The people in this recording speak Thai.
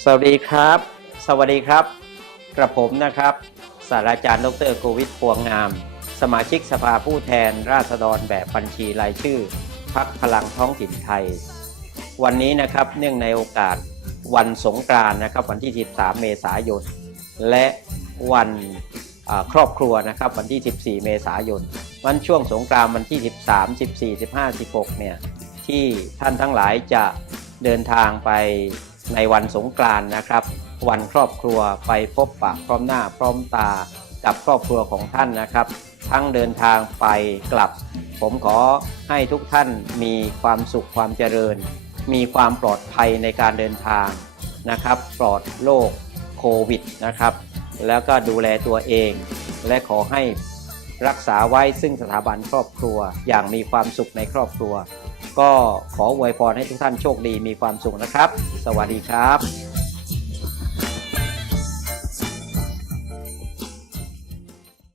สวัสดีครับ สวัสดีครับ กระผมนะครับศาสตราจารย์ดรโกวิทพวงงาม สมาชิกสภาผู้แทนราษฎรแบบบัญชีรายชื่อพักพลังท้องถิ่นไทย วันนี้นะครับเนื่องในโอกาสวันสงกรานต์นะครับ วันที่ 13 เมษายน และวันครอบครัวนะครับ วันที่ 14 เมษายน วันช่วงสงกรานต์วันที่ 13 14 15 16 เนี่ยที่ท่านทั้งหลายจะเดินทางไป ในวันสงกรานต์นะครับ วันครอบครัวไปพบปะพร้อมหน้าพร้อมตากับครอบครัวของท่านนะครับ ทั้งเดินทางไปกลับ ผมขอให้ทุกท่านมีความสุขความเจริญ มีความปลอดภัยในการเดินทางนะครับ ปลอดโรคโควิดนะครับ แล้วก็ดูแลตัวเอง และขอให้ รักษาไว้ซึ่งสถาบันครอบครัวอย่างมีความสุขในครอบครัว ก็ขออวยพรให้ทุกท่านโชคดีมีความสุขนะครับ สวัสดีครับ